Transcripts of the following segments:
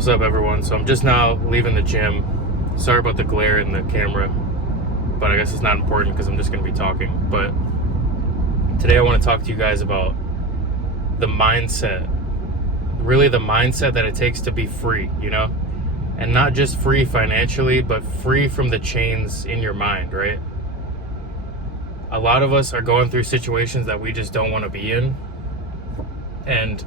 What's up, everyone? So I'm just now leaving the gym. Sorry about the glare in the camera, but I guess it's not important because I'm just going to be talking. But today I want to talk to you guys about the mindset, really the mindset that it takes to be free, you know? And not just free financially, but free from the chains in your mind, right? A lot of us are going through situations that we just don't want to be in. And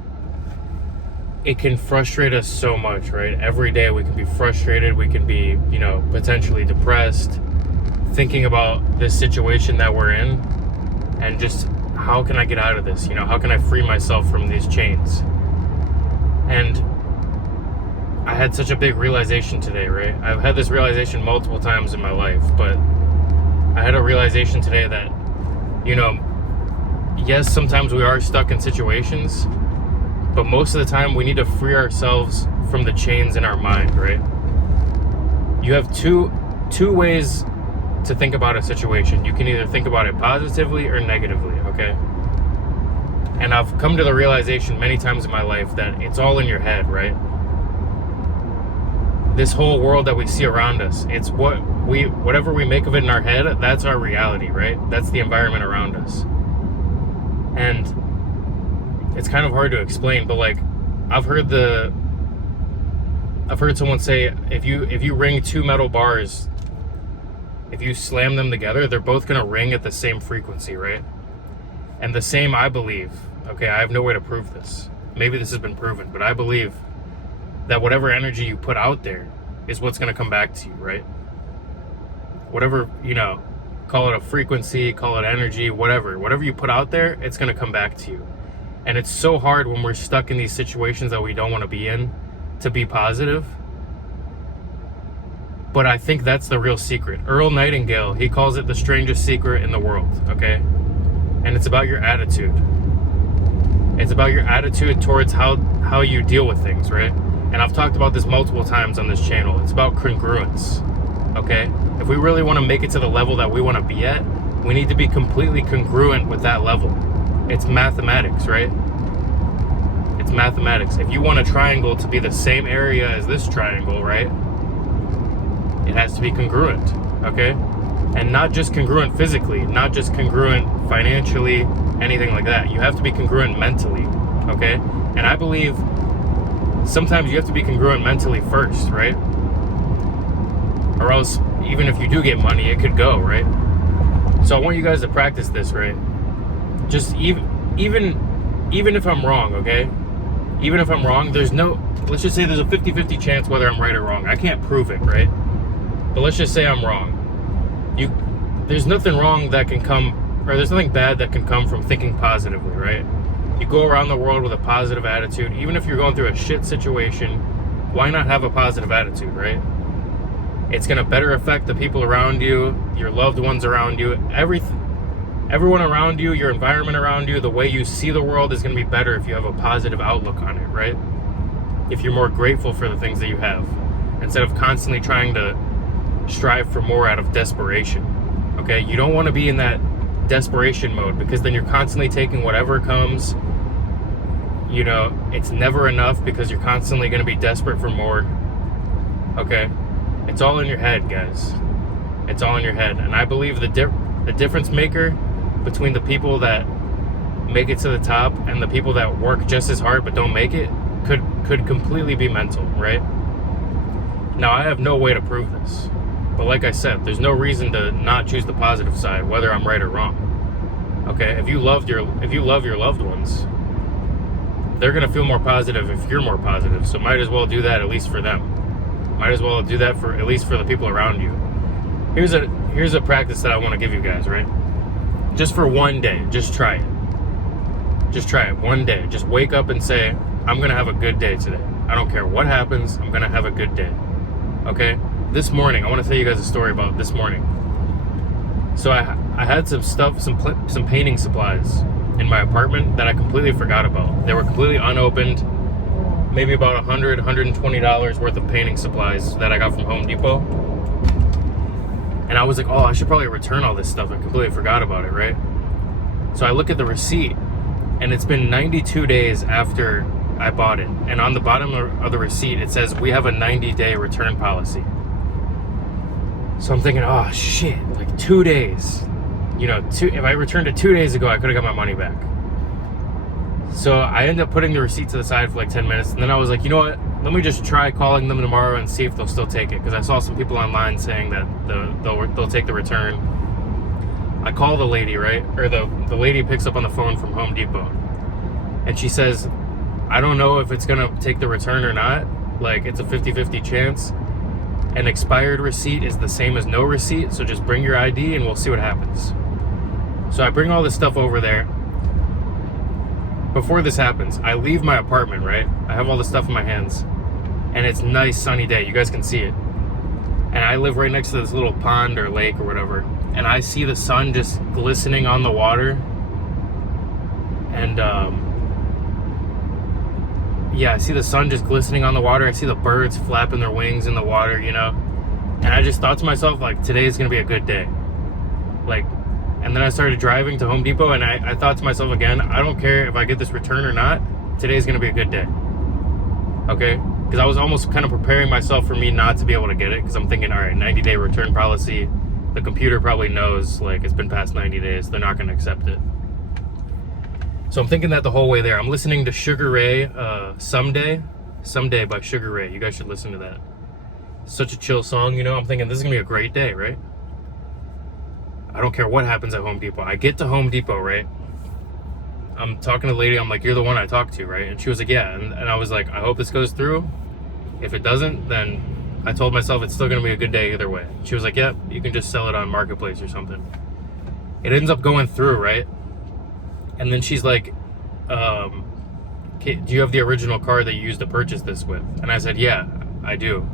it can frustrate us so much, right? Every day we can be frustrated. We can be, potentially depressed, thinking about this situation that we're in and just how can I get out of this? How can I free myself from these chains? And I had such a big realization today, right? I've had this realization multiple times in my life, but I had a realization today that, yes, sometimes we are stuck in situations, but most of the time we need to free ourselves from the chains in our mind, right? You have two ways to think about a situation. You can either think about it positively or negatively, okay? And I've come to the realization many times in my life that it's all in your head, right? This whole world that we see around us, it's whatever we make of it in our head, that's our reality, right? That's the environment around us. And it's kind of hard to explain, but I've heard someone say if you ring two metal bars, if you slam them together, they're both gonna ring at the same frequency, right? And the same, I believe, okay, I have no way to prove this. Maybe this has been proven, but I believe that whatever energy you put out there is what's gonna come back to you, right? Whatever, call it a frequency, call it energy, whatever you put out there, it's gonna come back to you. And it's so hard when we're stuck in these situations that we don't want to be in to be positive. But I think that's the real secret. Earl Nightingale, he calls it the strangest secret in the world, okay? And it's about your attitude. It's about your attitude towards how you deal with things, right? And I've talked about this multiple times on this channel. It's about congruence, okay? If we really want to make it to the level that we want to be at, we need to be completely congruent with that level. It's mathematics, right? It's mathematics. If you want a triangle to be the same area as this triangle, right? It has to be congruent, okay? And not just congruent physically, not just congruent financially, anything like that. You have to be congruent mentally, okay? And I believe sometimes you have to be congruent mentally first, right? Or else, even if you do get money, it could go, right? So I want you guys to practice this, right? Just even if I'm wrong, okay? Even if I'm wrong, let's just say there's a 50-50 chance whether I'm right or wrong. I can't prove it, right? But let's just say I'm wrong. There's nothing wrong that can come, or there's nothing bad that can come from thinking positively, right? You go around the world with a positive attitude. Even if you're going through a shit situation, why not have a positive attitude, right? It's gonna better affect the people around you, your loved ones around you, everyone around you, your environment around you, the way you see the world is going to be better if you have a positive outlook on it, right? If you're more grateful for the things that you have, instead of constantly trying to strive for more out of desperation, okay? You don't want to be in that desperation mode because then you're constantly taking whatever comes. It's never enough because you're constantly going to be desperate for more, okay? It's all in your head, guys. It's all in your head. And I believe the difference maker between the people that make it to the top and the people that work just as hard but don't make it could completely be mental, right? Now, I have no way to prove this, but like I said, there's no reason to not choose the positive side, whether I'm right or wrong. Okay, if you love your loved ones, they're gonna feel more positive if you're more positive. So might as well do that at least for them. Might as well do that for at least for the people around you. Here's a practice that I want to give you guys, right? Just for one day, just try it. Just try it one day. Just wake up and say, I'm going to have a good day today. I don't care what happens, I'm going to have a good day. Okay? This morning, I want to tell you guys a story about this morning. So I had some stuff, some painting supplies in my apartment that I completely forgot about. They were completely unopened. Maybe about $100, $120 worth of painting supplies that I got from Home Depot. And I was like, I should probably return all this stuff. I completely forgot about it, right? So I look at the receipt, and it's been 92 days after I bought it. And on the bottom of the receipt, it says, we have a 90-day return policy. So I'm thinking, oh shit, like 2 days. You know, if I returned it 2 days ago, I could have got my money back. So I ended up putting the receipt to the side for like 10 minutes. And then I was like, you know what? Let me just try calling them tomorrow and see if they'll still take it. Because I saw some people online saying that they'll take the return. I call the lady, right? Or the lady picks up on the phone from Home Depot. And she says, I don't know if it's going to take the return or not. Like, it's a 50-50 chance. An expired receipt is the same as no receipt. So just bring your ID and we'll see what happens. So I bring all this stuff over there. Before this happens, I leave my apartment, right? I have all this stuff in my hands. And it's a nice sunny day. You guys can see it. And I live right next to this little pond or lake or whatever. And I see the sun just glistening on the water. And, yeah, I see the sun just glistening on the water. I see the birds flapping their wings in the water, you know? And I just thought to myself, like, today's gonna be a good day. Like, and then I started driving to Home Depot, and I thought to myself again, I don't care if I get this return or not, today's gonna be a good day. Okay? Because I was almost kind of preparing myself for me not to be able to get it, because I'm thinking, all right, 90-day return policy. The computer probably knows, like, it's been past 90 days. They're not gonna accept it. So I'm thinking that the whole way there. I'm listening to Sugar Ray, Someday by Sugar Ray. You guys should listen to that. Such a chill song, you know? I'm thinking this is gonna be a great day, right? I don't care what happens at Home Depot. I get to Home Depot, right? I'm talking to the lady, I'm like, you're the one I talked to, right? And she was like, yeah. And I was like, I hope this goes through. If it doesn't, then I told myself it's still gonna be a good day either way. She was like, yep, you can just sell it on Marketplace or something. It ends up going through, right? And then she's like, do you have the original card that you used to purchase this with? And I said, yeah, I do.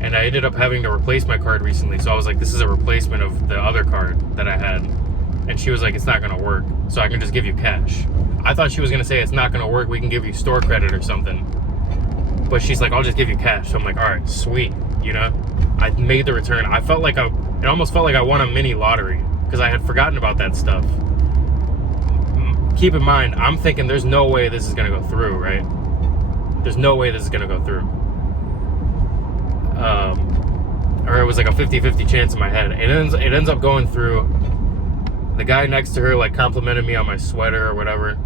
And I ended up having to replace my card recently. So I was like, this is a replacement of the other card that I had. And she was like, it's not going to work. So I can just give you cash. I thought she was going to say it's not going to work. We can give you store credit or something. But she's like, I'll just give you cash. So I'm like, all right, sweet. You know, I made the return. I felt like it almost felt like I won a mini lottery because I had forgotten about that stuff. Keep in mind, I'm thinking there's no way this is going to go through, right? There's no way this is going to go through. Or it was like a 50-50 chance in my head. It ends up going through. The guy next to her like complimented me on my sweater or whatever.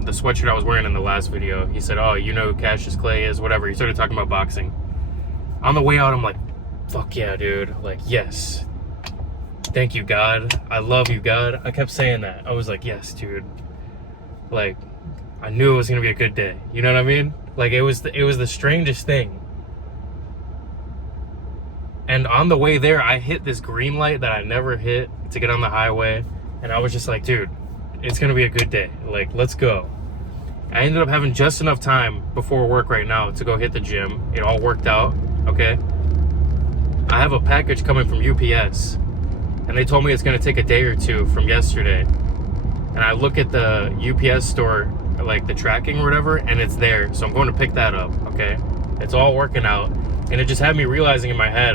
The sweatshirt I was wearing in the last video. He said, oh, you know who Cassius Clay is, whatever. He started talking about boxing. On the way out, I'm like, fuck yeah, dude. Like, yes. Thank you, God. I love you, God. I kept saying that. I was like, yes, dude. Like, I knew it was gonna be a good day. You know what I mean? Like, it was the strangest thing. And on the way there, I hit this green light that I never hit to get on the highway. And I was just like, dude, it's gonna be a good day. Like, let's go. I ended up having just enough time before work right now to go hit the gym. It all worked out, okay? I have a package coming from UPS. And they told me it's gonna take a day or two from yesterday. And I look at the UPS store, like the tracking or whatever, and it's there. So I'm going to pick that up, okay? It's all working out. And it just had me realizing in my head,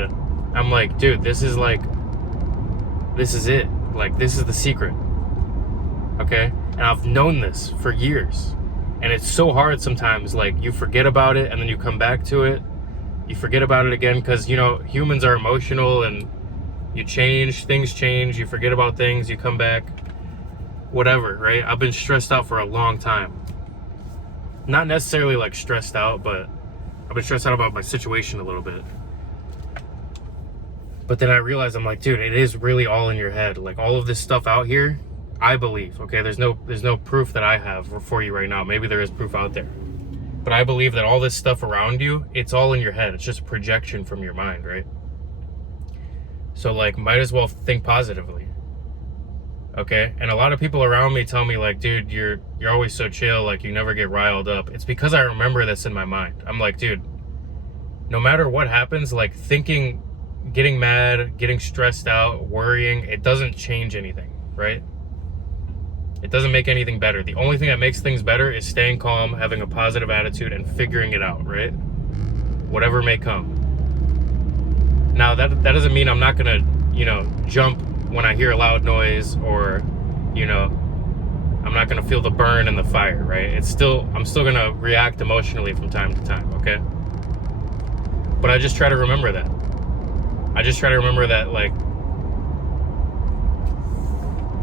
I'm like, dude, this is it. Like, this is the secret, okay? And I've known this for years. And it's so hard sometimes, like, you forget about it and then you come back to it. You forget about it again because, you know, humans are emotional and you change, things change, you forget about things, you come back. Whatever, right? I've been stressed out for a long time. Not necessarily like stressed out, but I've been stressed out about my situation a little bit. But then I realized, I'm like, dude, it is really all in your head. Like, all of this stuff out here, I believe, okay? There's no proof that I have for you right now. Maybe there is proof out there. But I believe that all this stuff around you, it's all in your head. It's just a projection from your mind, right? So, like, might as well think positively. Okay, and a lot of people around me tell me, like, dude, you're always so chill, like, you never get riled up. It's because I remember this in my mind. I'm like, dude, no matter what happens, like, thinking, getting mad, getting stressed out, worrying, it doesn't change anything, right? It doesn't make anything better. The only thing that makes things better is staying calm, having a positive attitude, and figuring it out, right? Whatever may come. Now, that doesn't mean I'm not gonna, you know, jump when I hear a loud noise or, you know, I'm not going to feel the burn and the fire, right? I'm still going to react emotionally from time to time, okay? But I just try to remember that. Like,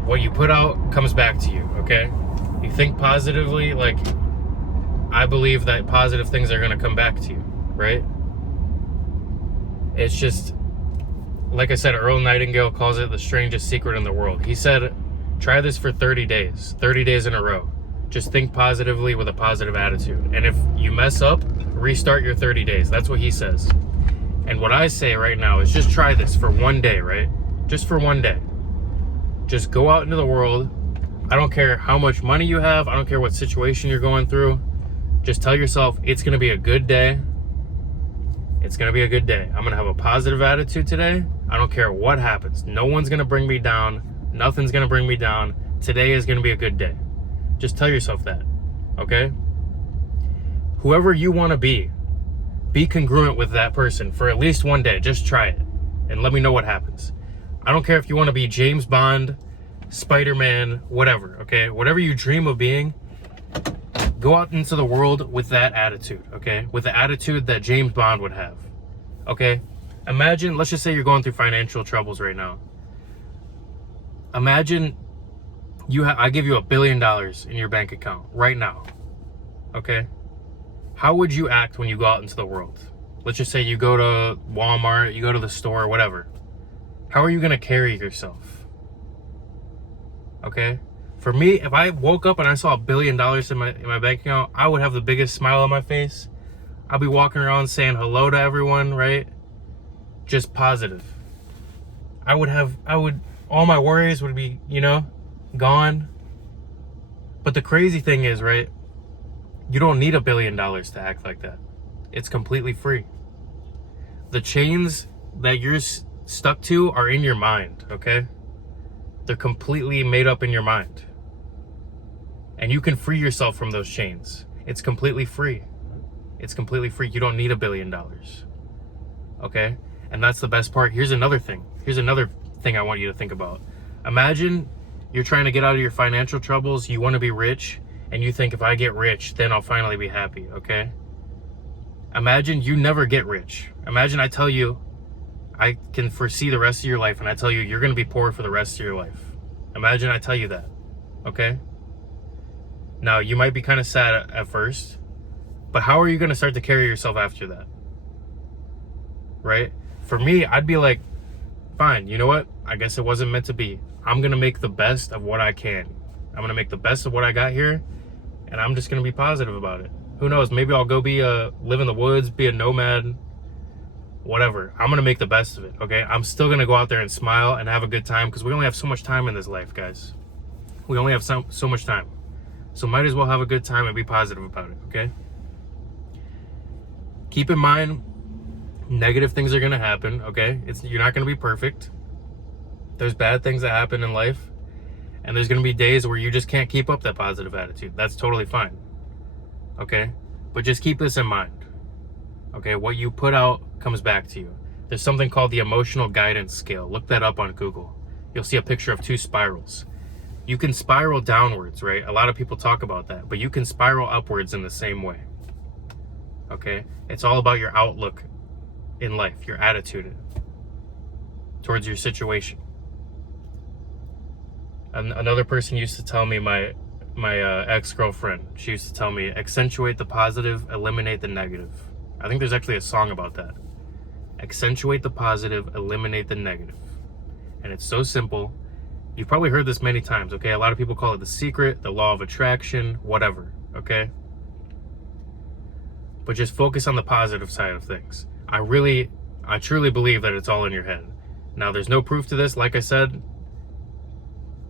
what you put out comes back to you, okay? You think positively, like, I believe that positive things are going to come back to you, right? It's just, like I said, Earl Nightingale calls it the strangest secret in the world. He said, try this for 30 days in a row. Just think positively with a positive attitude. And if you mess up, restart your 30 days. That's what he says. And what I say right now is just try this for one day, right? Just for one day. Just go out into the world. I don't care how much money you have. I don't care what situation you're going through. Just tell yourself it's going to be a good day. It's going to be a good day. I'm going to have a positive attitude today. I don't care what happens. No one's going to bring me down. Nothing's going to bring me down. Today is going to be a good day. Just tell yourself that, okay? Whoever you want to be congruent with that person for at least one day. Just try it and let me know what happens. I don't care if you want to be James Bond, Spider-Man, whatever, okay? Whatever you dream of being, go out into the world with that attitude, okay? With the attitude that James Bond would have, okay? Imagine, let's just say you're going through financial troubles right now. Imagine I give you $1 billion in your bank account right now, okay? How would you act when you go out into the world? Let's just say you go to Walmart, you go to the store, whatever. How are you going to carry yourself? Okay? For me, if I woke up and I saw $1 billion in my bank account, I would have the biggest smile on my face. I'd be walking around saying hello to everyone, right? Just positive. All my worries would be, gone. But the crazy thing is, right? You don't need $1 billion to act like that. It's completely free. The chains that you're stuck to are in your mind, okay? They're completely made up in your mind. And you can free yourself from those chains. It's completely free. It's completely free. You don't need $1 billion. Okay? And that's the best part. Here's another thing. I want you to think about. Imagine you're trying to get out of your financial troubles. You want to be rich. And you think, if I get rich, then I'll finally be happy, okay? Imagine you never get rich. Imagine I tell you, I can foresee the rest of your life, and I tell you, you're going to be poor for the rest of your life. Imagine I tell you that, okay? Now, you might be kind of sad at first, but how are you going to start to carry yourself after that? Right? For me, I'd be like, fine, you know what? I guess it wasn't meant to be. I'm going to make the best of what I can. I'm going to make the best of what I got here, and I'm just going to be positive about it. Who knows? Maybe I'll go live in the woods, be a nomad, whatever. I'm going to make the best of it, okay? I'm still going to go out there and smile and have a good time, because we only have so much time in this life, guys. We only have so much time. So might as well have a good time and be positive about it, okay? Keep in mind, negative things are going to happen, okay? You're not going to be perfect. There's bad things that happen in life. And there's going to be days where you just can't keep up that positive attitude. That's totally fine. Okay? But just keep this in mind. Okay? What you put out comes back to you. There's something called the emotional guidance scale. Look that up on Google. You'll see a picture of 2 spirals. You can spiral downwards, right? A lot of people talk about that. But you can spiral upwards in the same way. Okay? It's all about your outlook in life, your attitude towards your situation. Another person used to tell me, my ex-girlfriend, she used to tell me, accentuate the positive, eliminate the negative. I think there's actually a song about that. Accentuate the positive, eliminate the negative. And it's so simple. You've probably heard this many times, okay? A lot of people call it the secret, the law of attraction, whatever, okay? But just focus on the positive side of things. I truly believe that it's all in your head. Now, there's no proof to this, like I said.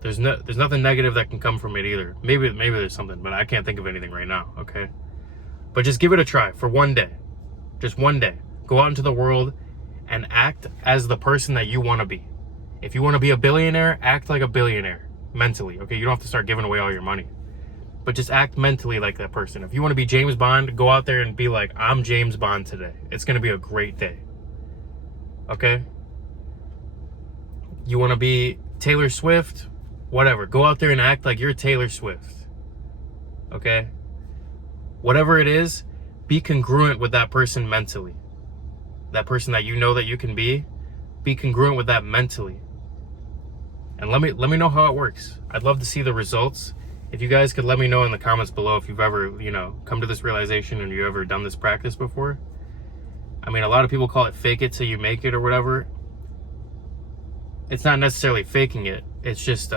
There's nothing negative that can come from it either. Maybe there's something, but I can't think of anything right now, okay? But just give it a try for one day. Just one day. Go out into the world and act as the person that you want to be. If you want to be a billionaire, act like a billionaire mentally, okay? You don't have to start giving away all your money. But just act mentally like that person. If you want to be James Bond, go out there and be like, I'm James Bond today. It's going to be a great day. Okay? You want to be Taylor Swift? whatever. Go out there and act like you're Taylor Swift. Okay? Whatever it is, be congruent with that person mentally. That person that you know that you can be congruent with that mentally. And let me know how it works. I'd love to see the results. If you guys could let me know in the comments below if you've ever, come to this realization and you ever done this practice before. I mean, a lot of people call it fake it till you make it or whatever. It's not necessarily faking it. It's just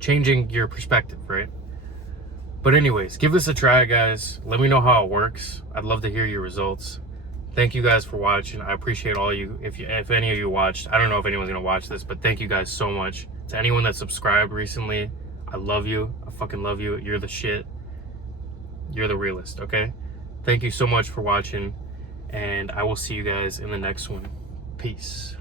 changing your perspective, right? But anyways, give this a try, guys. Let me know how it works. I'd love to hear your results. Thank you guys for watching. I appreciate all of you. If any of you watched, I don't know if anyone's gonna watch this, but thank you guys so much. To anyone that subscribed recently, I love you. I fucking love you. You're the shit. You're the realest, okay? Thank you so much for watching, and I will see you guys in the next one. Peace.